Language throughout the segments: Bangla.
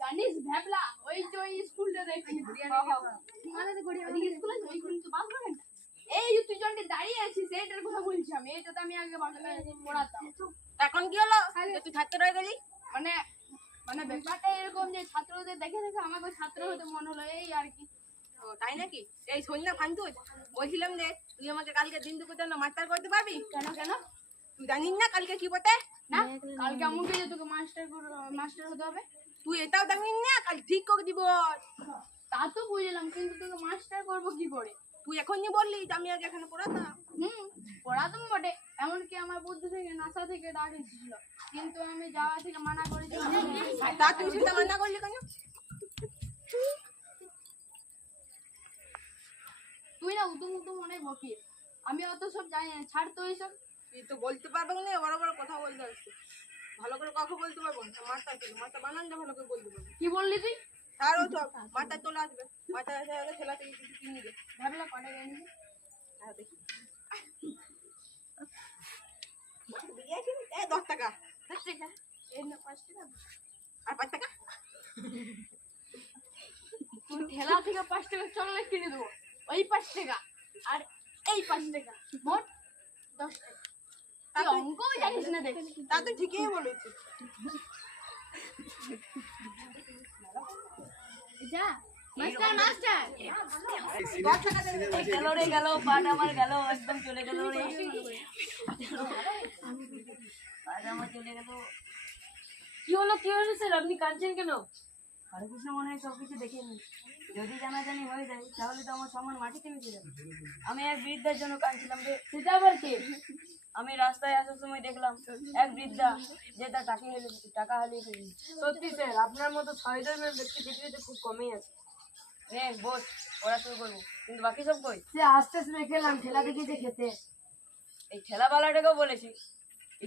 জানিস ভ্যাবলা ওই যে ওই স্কুলটা দেখি এই যে তুই যখন দাঁড়িয়ে আছিস এইটার কথা বলছি আমি এটা তো আমি আগে পড়াতাম। এখন কি হলো তুই ছাত্র হয়ে গেলি? মানে মানে ব্যাপারটা এরকম যে ছাত্রদের দেখে দেখে আমাকে ছাত্র হতে মন হলো এই আর কি। তাই নাকি? এই শোন না ফান্তু, বলছিলাম যে তুই আমাকে কালকে দিন দুপুর জন্য মাস্টার করতে পারবি? কেন কেন? তুই জানিস না কালকে কি বটে? না কালকে এমন কি যে তোকে মাস্টার হতে হবে? তুই এটাও জানিস না কাল ঠিক করে দিব। তা তো বুঝলাম কিন্তু তোকে মাস্টার করবো কি করে? তুই এখনই বললি যে আমি আগে এখানে পড়াতাম। পড়াতাম বটে, এমনকি আমার বুদ্ধি থেকে নাসা থেকে ডাক এসেছিল, কিন্তু আমি যাওয়া থেকে মানা করেছিলাম। তা তুই সেটা মানা করলি কেন? তুই না উতুম উতুম অনেক বকিস, আমি অত সব জানি না, ছাড় তো এইসব। তুই তো বলতে পারবো না, বড় বড় কথা বলতে আসছিস। ভালো করে কথা বলতে পারবো না, মাথা ছিল মাথা বানানটা ভালো করে বলতে পারবো। কি বললি তুই? তারও তো মাথা চলে আসবে, মাথা এসে ছেলা থেকে কিছু কিনে দে। ভাবলা কটা গেলি? হ্যাঁ দেখি 10 টাকা। 10 টাকা? এই না 5 টাকা। আর 5 টাকা? তুই ঠেলা থেকে 5 টাকা চকলেট কিনে দেবো, ওই 5 টাকা আর এই 5 টাকা মোট 10 টাকা। তুই অঙ্কও জানিস না দেখ। তা তুই ঠিকই বলেছিস। যা মাস্টার মাস্টার গেল রে গেল, পাট আমার গেল, একদম চলে গেল রে, পাট আমার চলে গেল। কি হলো স্যার, আপনি কাঁদছেন কেন? হরে কৃষ্ণ মনে হয় সবকিছু দেখে নি, যদি জানাজানি হয়ে যায় তাহলে তো আমার সম্মান মাটিতে মিশে যাবে। আমি এক বৃদ্ধার জন্য কাঁদছিলাম রে। সেটা আবার কে? আমি রাস্তায় আসার সময় দেখলাম এক বৃদ্ধা যে তার টাকা হারিয়ে ফেলেছে। সত্যি স্যার, আপনার মতো 6 ধরনের ব্যক্তি পৃথিবীতে খুব কমই আছে। বস ওরা শুরু করবো, কিন্তু বাকি সব কই? সে আস্তে আস্তে খেলাম, ঠেলা দেখি যে খেতে। এই ঠেলাওয়ালাটাকেও বলেছি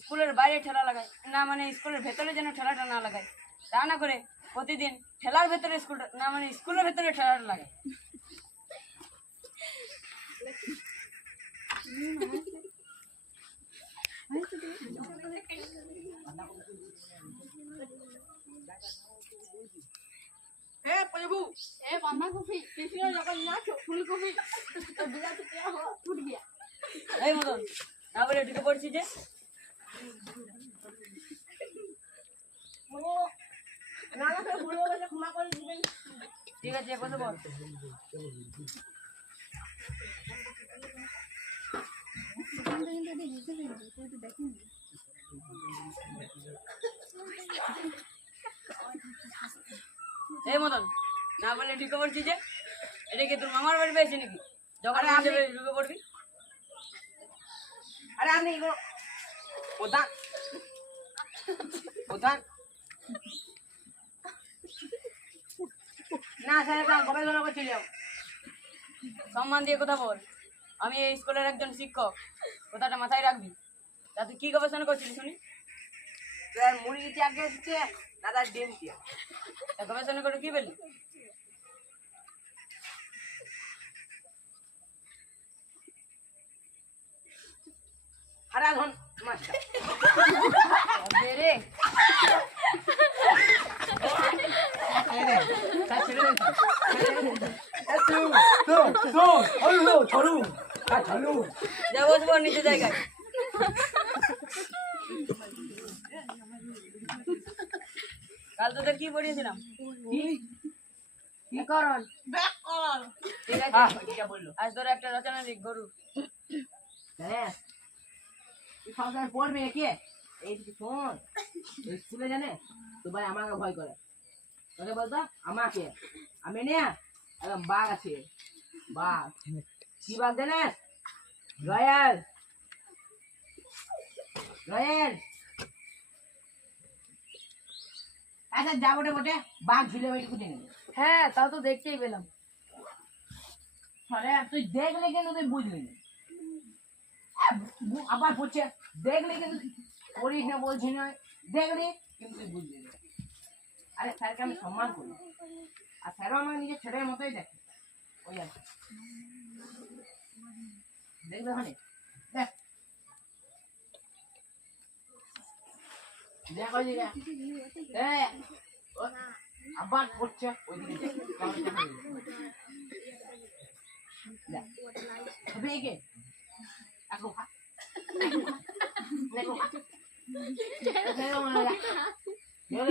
স্কুলের বাইরে ঠেলা লাগায় না, মানে স্কুলের ভেতরে যেন ঠেলাটা না লাগায়, তা না করে প্রতিদিন ঠেলার ভেতরে স্কুলটা না, মানে স্কুলের ভেতরে ঠেলাটা লাগায়। বাঁধাকপি ফুলকপি ফুট গিয়া। এই মতন না বলে ঢুকে পড়ছি যে। ঠিক আছে কত বল? এই মতন না বলে ঢুকে পড়ছি যে, এটা কি তোর মামার বাড়ি পেয়েছে নাকি যখন ঢুকে পড়বি? আরে আপনি প্রধান প্রধান না স্যার, গবেষণা করছিলাম। সম্মান দিয়ে কথা বল, আমি এই স্কুলের একজন শিক্ষক, কথাটা মাথায় রাখবি। তা তুই কি গবেষণা করছিলি শুনি? স্যার মুরগি চাকে এসেছে দাদার ডিম দিয়ে। তা গবেষণা করে কি বললি? হারাধন মাস্টার রে নিচে জায়গায়। কাল তোদের কি পড়িয়েছিলাম? ব্যাকরণ। ঠিক আছে, আজ তোর একটা রচনা লিখ গরু। পড়বে কে? এই শোন, স্কুলে জানে তো ভাই আমাকে ভয় করে, তোকে বলতো আমাকে আমি না একদম বাঘ আছে, বাঘ। কি বাঘ জানিস? Royal royal. আচ্ছা যা বটে বটে বাঘ ঝুলে ওই খুঁজে নেবে। হ্যাঁ তাও তো দেখতেই পেলাম। আরে তুই দেখলে কেন তুই বুঝলি না? আবার পড়ছে দেখলি কিন্তু পড়িস না, বলছি না দেখলি কিন্তু তুই বুঝলি না। আরে স্যারকে আমি সম্মান করি, আর স্যারও আমাকে নিজের ছেলের মতোই দেখে। ওই আর দেখবে ওখানে দেখ দেখো দিকে আবার করছে ওইদিকে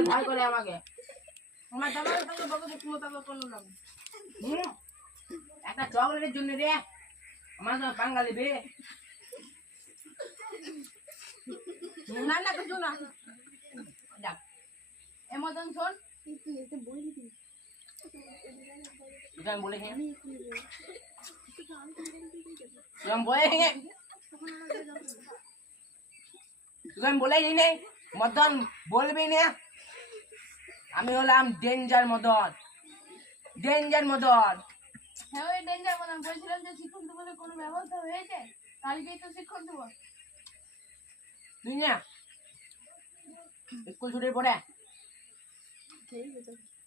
ভয় করে আমাকে আমার দাদার সঙ্গে বকবকি মোতাবেক করলো না একটা চকলেটের জন্য রে আমার সঙ্গে পাঙ্গা দিবে না না কিছু না যাক এমন শোন এটা আমি বলে হ্যাঁ তুই বলে হ্যাঁ তুই আমি বলে নেই মদন বলবি না আমি হলাম ডেঞ্জার মদন ডেঞ্জার মদন হ্যাঁ ওই ডেঞ্জার মনে বলছিলাম যে শিক্ষক দিবসের কোনো ব্যবস্থা হয়েছে কালকেই তো শিক্ষক দিবস তুই না স্কুল ছুটির পরে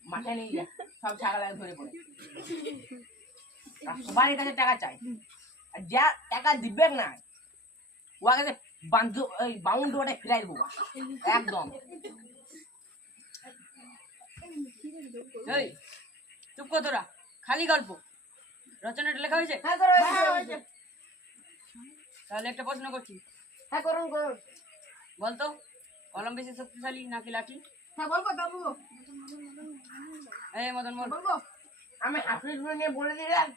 মাঠে নিয়ে যা সব ছাগল ধরে পড়ে আর সবার কাছে টাকা চাই আর যা টাকা দিবে না ওকে বাউন্ড ওটা ফিরাই দেবো একদম এই চুপ কর তোরা খালি গল্প রচনাটা লেখা হয়েছে হ্যাঁ স্যার হয়েছে তাহলে একটা প্রশ্ন করছি হ্যাঁ করুন করুন বলতো কলম বেশি শক্তিশালী নাকি লাঠি হ্যাঁ বলবো বাবু এই মদন বল বলবো আমি হাফিজ নিয়ে বলে দিলাম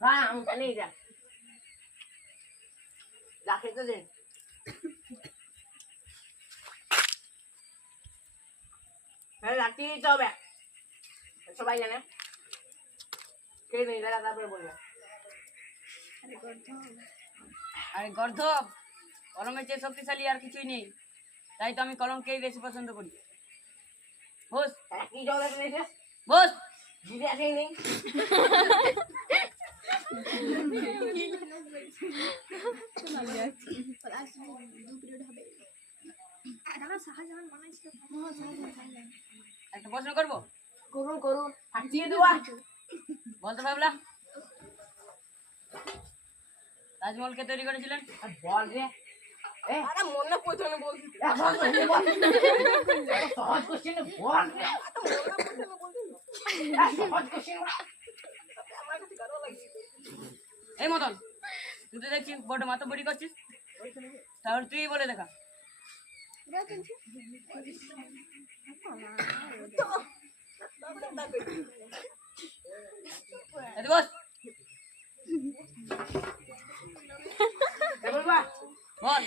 হ্যাঁ আমি জানি যা রাখে তো দে হ্যাঁ লাঠি দিতে হবে সবাই জানে কে নেই দাদা তারপরে বলবে আরে গর্ধব কলমের চেয়ে শক্তিশালী আর কিছুই নেই তাই তো আমি কলমকেই বেশি পছন্দ করি বস কি জগৎ নিয়েছে বস দিদি আসেই নেই একটা প্রশ্ন করবো করুন করুন হাঁটিয়ে দেওয়া বলতে ভাবলা তাজমহলকে তৈরি করেছিলেন বল রে আরে মনে পড়ছে বলছি সহজ কোশ্চেন বল রে সহজ কোশ্চেন এই মতন তুই তো দেখছি বড় মাথা বড়ি করছিস তাহলে তুই বলে দেখা এতে বস বলবা বল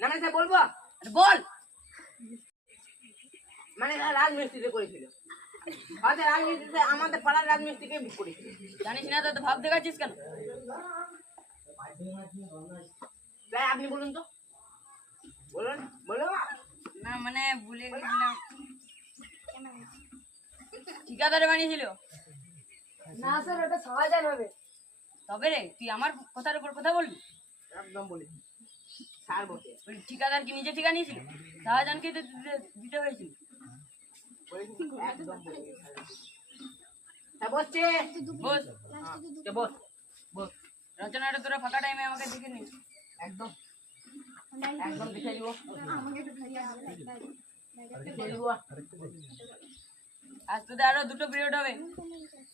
না মানে বলবো আরে বল মানে রাজমিস্ত্রিতে করেছিল হয়তো রাজমিস্ত্রিতে আমাদের পাড়ার রাজমিস্ত্রিকে করেছিল জানিস না তো ভাব দেখাচ্ছিস কেন তাই আপনি বলুন তো বলুন বলো না মানে ভুলে গেছিলাম ঠিকাদারে বানিয়েছিল না স্যার ওটা শাহজাহান হবে তবে রে তুই আমার কথার উপর কথা বলবি একদম বলেছি স্যার বসে ওই ঠিকাদার কি নিজে ঠিকা নিয়েছিল শাহজাহানকে তো দিতে হয়েছিল একদম বলেছি হ্যাঁ বসছে বস বস বস রচনাটা তোরা ফাঁকা টাইমে আমাকে দেখে নিস একদম একদম দেখে দিব দেখে দিব আজ তোদের আরো দুটো পিরিয়ড হবে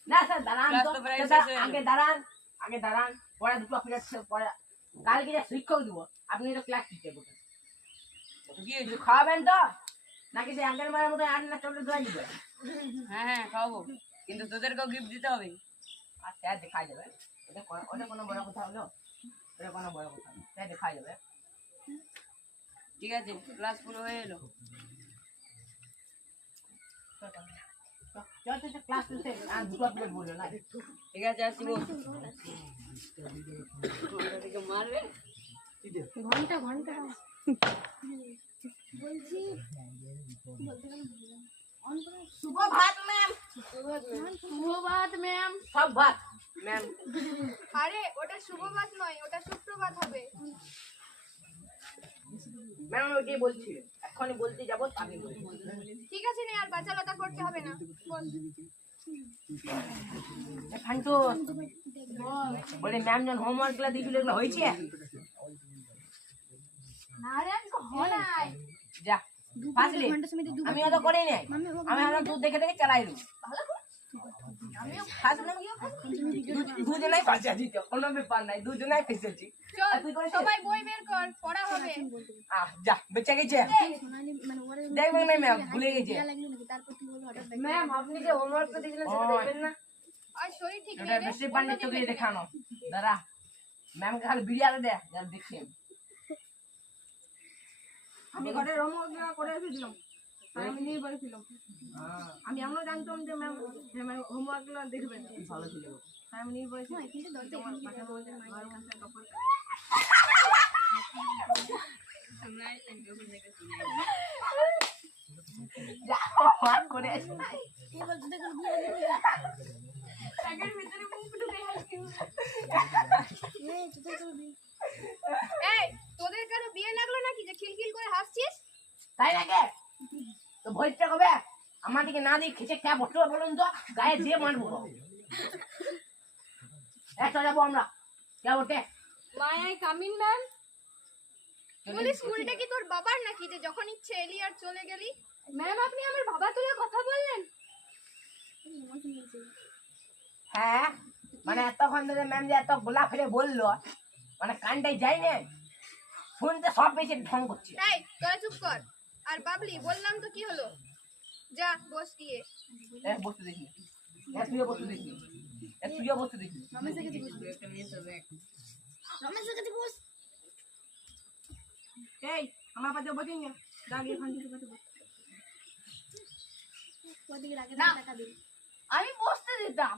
না স্যার দাঁড়ান ক্লাস তো তো প্রায় স্যার, শেষ হয়ে আগে দাঁড়ান আগে দাঁড়ান পরে দুটো পিরিয়ড পরে কালকে যে শিক্ষক দিব আপনি তো ক্লাস টিচার বলছেন কি কিছু খাওয়াবেন তো নাকি সেই আগের বারের মতো আট না চলে ধরে দিবেন হ্যাঁ হ্যাঁ খাওয়াবো কিন্তু তোদেরকেও গিফট দিতে হবে আর স্যার দেখা যাবে ওটা কোনো বড় কথা হলো ওটা কোনো বড় কথা না স্যার দেখা যাবে ঠিক আছে ক্লাস পুরো হয়ে এলো চল ক্লাস চলছে আর দুটো পিরিয়ড বললো না ঠিক আছে আসছি বস মারবে ঘন্টা ঘন্টা বলছি শুভ ভাত ম্যাম শুভভাত ম্যাম সব ভাত ম্যাম আরে ওটা শুভভাত নয় ওটা সুপ্রভাত হবে ম্যাম ওকে বলছিল এখনই বলতে যাবো আমি বলছি ঠিক আছে নে আর বাচালতা করতে হবে না বল ফান্টু বলে ম্যাম যখন হোমওয়ার্ক গুলো দিয়েছিল এগুলো হয়েছে না রে আমি হনাই যা ফাসলি আমি অত করি নাই আমি আমরা দুধ দেখে দেখে চালাই দেবো ভালো করে আমিও ফাসলাম দুজনেই ফাঁসা দিত কোনো ব্যাপার নাই দুজনেই ফেসেছি চল তুই করেছিস? সবাই বই বের কর পড়া হবে যা বেঁচে গেছে দেখবেন না ম্যাম ভুলে গেছে ম্যাম আপনি যে হোমওয়ার্কটা দিয়েছিলেন সেটা ওই। দেখবেন না? আর শরীর ঠিক ওটা নেই রে বেশি পান্ডিত তোকে দেখানো দাঁড়া ম্যামকে খালি বিড়িয়ালে দে যা দেখি আমি ঘরে হোমওয়ার্ক করে এসেছিলাম তাই আমি নিয়ে বলেছিলাম আমি এমনও জানতাম যে ম্যাম হোমওয়ার্ক গুলো দেখবেন ভালো ছিল তাই আমি নিয়ে বলেছিলাম তোমার পাশে বলছে ঘর বসে কাপড় যা হোমওয়ার্ক করে এসে ব্যাগের ভিতরে মুখ ঢুকে হাসছি এই তোদের কারো বিয়ে লাগলো নাকি যে খিলখিল করে হাসছিস তাই নাকি তো ভয়টা কবে আমাদেরকে না দিয়ে খেচে কে বসতে বলুন তো গায়ে দিয়ে মারবো একটা যাবো আমরা কে ওঠে মাই আই কামিং ম্যাম বলি স্কুলটা কি তোর বাবার নাকি যে যখন ইচ্ছে এলি আর চলে গেলি ম্যাম আপনি আমার বাবা তুলে কথা বললেন হ্যাঁ মানে এতক্ষণ ধরে ম্যাম যে এত গোলা ফেলে বললো মানে কানটাই যাই না শুনতে সব বেশি ঢং করছে এই তোরা চুপ কর আর বাবলি বললাম তো কি হলো যা বস গিয়ে বসতে দেখি তুইও বসতে দেখি তুইও বসতে দেখি এই আমার পাশে বসে না দাঁড়িয়ে এখান থেকে বসে না, আমি বসতে দিতাম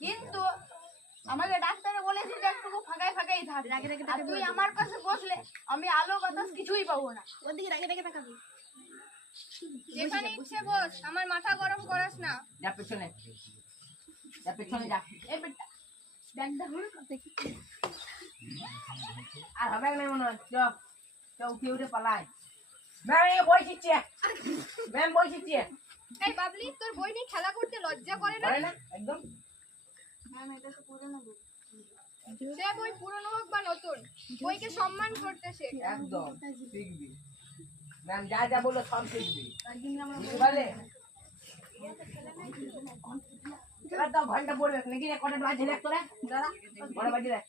কিন্তু আমাকে ডাক্তারে বলেছে যে একটু ফাঁকাই ফাঁকাই থাক আর তুই আমার পাশে বসলে আমি আলো বাতাস কিছুই পাবো না যেখানে ইচ্ছে বস আমার মাথা গরম করাস না যা পেছনে যা এই বেটা ব্যাগটা ধরে দেখি আর হবে না মনে হয় উঠে উঠে পালায় ম্যাম এই বই দিচ্ছে ম্যাম বই দিচ্ছে এই বাবলি তোর বই নিয়ে খেলা করতে লজ্জা করে না করে না একদম ম্যাম এটা তো পুরনো বই সে বই পুরনো হোক বা নতুন বইকে সম্মান করতে শেখ একদম শিখবি ম্যাম যা যা বললো সব শিখবি বুঝতে পারলে এবার তো ঘন্টা পড়বে নাকি রে কটা বাজে দেখ তোরা দাদা কটা বাজে দেখ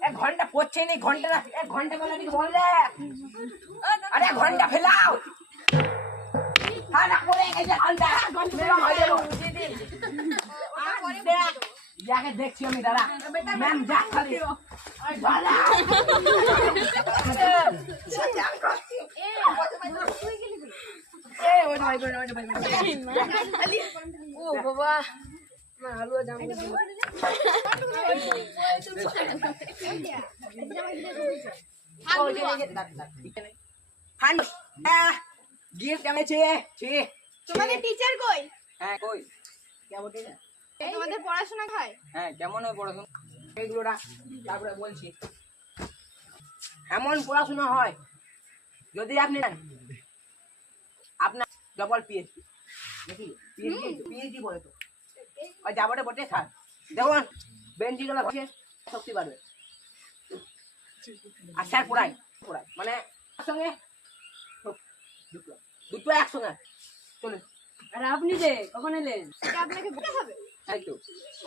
এক ঘন্টা পড়ছে নি ঘন্টা এক ঘন্টা বেলা কিছু বললে আরে ঘন্টা ফেলাও হ্যাঁ পড়ে গেছে ঘন্টা দেখ যাকে দেখছি আমি দাদা ম্যাম যা খালি দাদা ও বাবা আমার হালুয়া জাম গিফট এনেছে তোমাদের টিচার কই হ্যাঁ কই কেমন তোমাদের পড়াশোনা খায় হ্যাঁ কেমন হয় পড়াশোনা এইগুলোটা তারপরে বলছি এমন পড়াশোনা হয় যদি আপনি নেন আপনার ডবল পিএইচডি দেখি পিএইচডি বলে তো ওই যাবটে বটে থাক দেখুন বেঞ্চিগুলো বসে শক্তি বাড়বে আর স্যার পড়াই মানে একসঙ্গে দুটো দুটো একসঙ্গে চলুন আর আপনি যে কখন এলেন এটা আপনাকে বলতে হবে তাই তো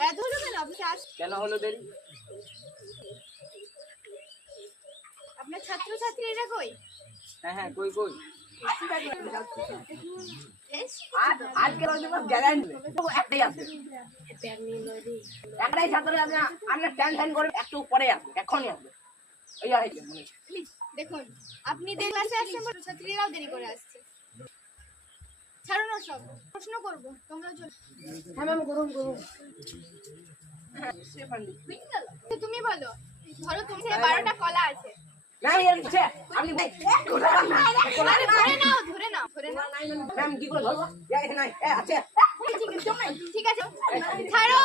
এত হলো কেন আপনি আস কেন হলো দেরি আপনার ছাত্রছাত্রীরা কই হ্যাঁ হ্যাঁ কই কই বেশ, আজকে গ্যারান্টি একটাই আছে একটাই ছাত্র আছে আমরা টেনশন করে একটু পরে আসবো এখনই আসবে ওই আড়াইটে মনে প্লিজ দেখুন আপনি দেরি ক্লাসে আসছেন ছাত্রীরাও দেরি করে আসছে ছাড়ো না সব প্রশ্ন করবো তোমরা হ্যাঁ ম্যাম করুন তুমি বলো ধরো তুমি 12টা কলা আছে ম্যাম এর নিচে আপনি ভাই আরে ধরে নাও ম্যাম কি করে ধরবো এখানে আছে ঠিক আছে ছাড়ো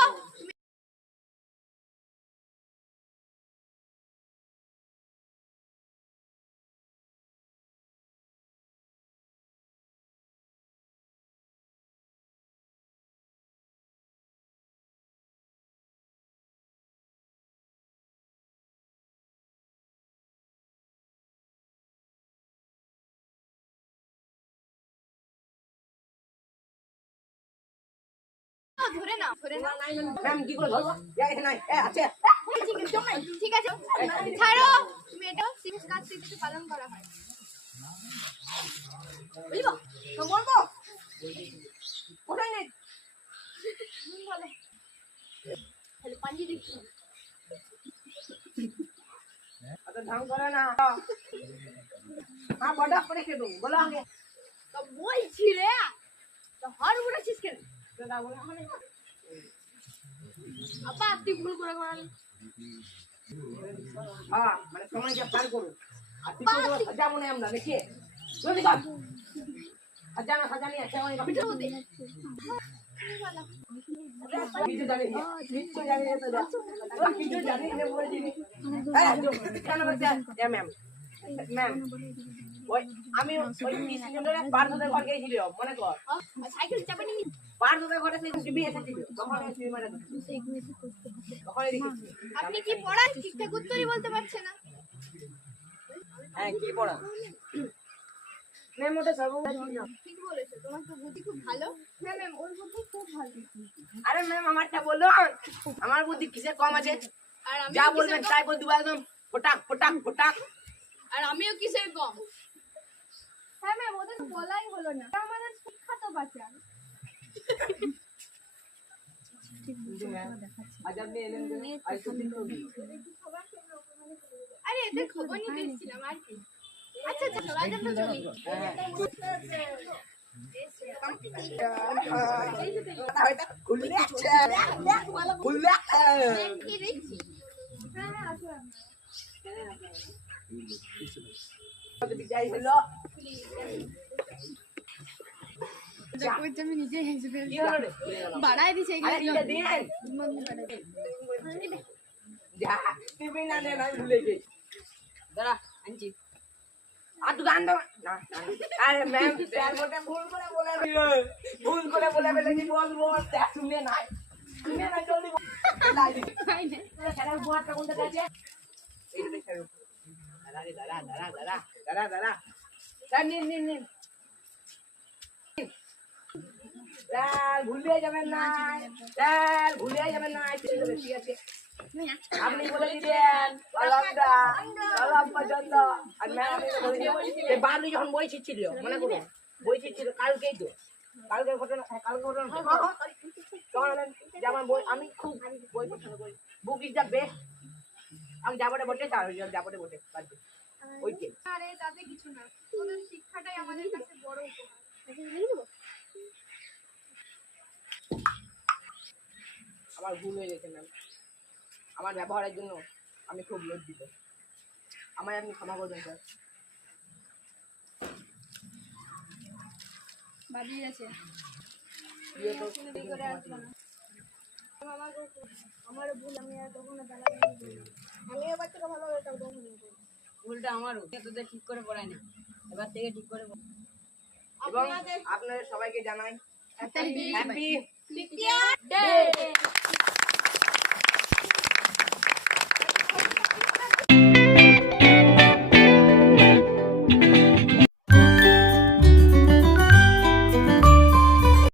ধরে নাও ম্যাম কি করে ধরবো এখানে নাই আছে ঠিক আছে ছাড়ো তুমি এটাও সিরিয়াস কাজ থেকে পালন করা হয় বুঝলো তো বলবো কোথায় নেই বলো তাহলে পাঞ্জি দেখছি অত ঢং করে না হ্যাঁ বড় করে খেয়ে দেবো বলো আগে তো বলছি রে তো হর বলেছিস কেন আপা তুই ভুল করে করালি হ্যাঁ মানে সময়কে পার করো আর তুই তো সাজাবো না আমরা দেখি জলদি কর সাজানা সাজানি আছে আমার পিঠে হতে কিছু জানি না কিছু জানি না তো কিছু জানি না বলছি কেন বলছে ম্যাম ম্যাম ওই আমি ওই মিসিজনরে পার্থদের ঘর গিয়েছিল মনে কর সাইকেল চাপে নিয়ে পার্থদের ঘরে সেই টিভি এসেছিল তখন আমি টিভি মানে তখন দেখেছি আপনি কি পড়ান ঠিকঠাক উত্তরই বলতে পারছেন না হ্যাঁ কি পড়া ম্যাম ওটা ঠিক বলেছো তোমার তো বুদ্ধি খুব ভালো হ্যাঁ ম্যাম ওর বুদ্ধি খুব ভালো আরে ম্যাম আমারটা বলো আমার বুদ্ধি কিসের কম আছে আর আমি যা বলবেন তাই করে দেবো একদম ফটাক ফটাক ফটাক আর আমিও কিসের কম হ্যাঁ ম্যাম ওদের তো বলাই হলো না আমাদের শিক্ষা তো বাঁচা আজ আপনি এলেন কেন? আজ তো দিন হলো। আরে এদের খবর নিতে এসেছিলাম আর কি আচ্ছা আচ্ছা চলো আজ আমরা চলি খুললে আছে, খুললে আছে। কি দেখছি হ্যাঁ হ্যাঁ আসো যাই হলো। আমি নিজে হেসে কি হলো রে? বাড়াই দিছে আরে এটা দিন। যা, টিভি না নে, আমি ভুলে গেছি। দাঁড়া, আনছি। আর তুই গান দাও। না, না, না। আরে ম্যাম, স্যার বলতে ভুল করে বলে দিল। ভুল করে বলে ফেলেছি, বলবো, স্যার শুনে নাই। শুনে নাই, জলদি বল। লাই দিবি। স্যারের বোয়ারটা কোনটা আছে? এইটা দেখ, স্যারের উপর। দাঁড়া। স্যার, নিন। স্যার, ভুলে যাবেন না। স্যার, ভুলে যাবেন না। ঠিক আছে। আপনি বলে দিবেন কলমটা কলম পছন্দ আর ম্যাম বলে দিবেন এই বাবলি যখন বই ছিচ্ছিল মনে করুন বই ছিচ্ছিল কালকেই তো কালকে ঘটনা তখন যেমন বই আমি খুব বই পছন্দ করি বুক ইজ দ্য বেস্ট আমি যাবটে বটে যাবটে বটে ওইকে আরে তাতে কিছু না ওদের শিক্ষাটাই আমাদের কাছে বড় উপহার আমার ভুল হয়ে গেছে ম্যাম আমার ব্যবহারের জন্য আমি খুব লজ্জিত আমায় আপনি ক্ষমা করবেন স্যার বাজিয়ে গেছে আমার ভুল আমি আর কখনো আমি এবার থেকে ভালো হবে ভুলটা আমারও তোদের ঠিক করে পড়াই না এবার থেকে ঠিক করে পড়াই। এবং আপনাদের সবাইকে জানাই হ্যাপি ডে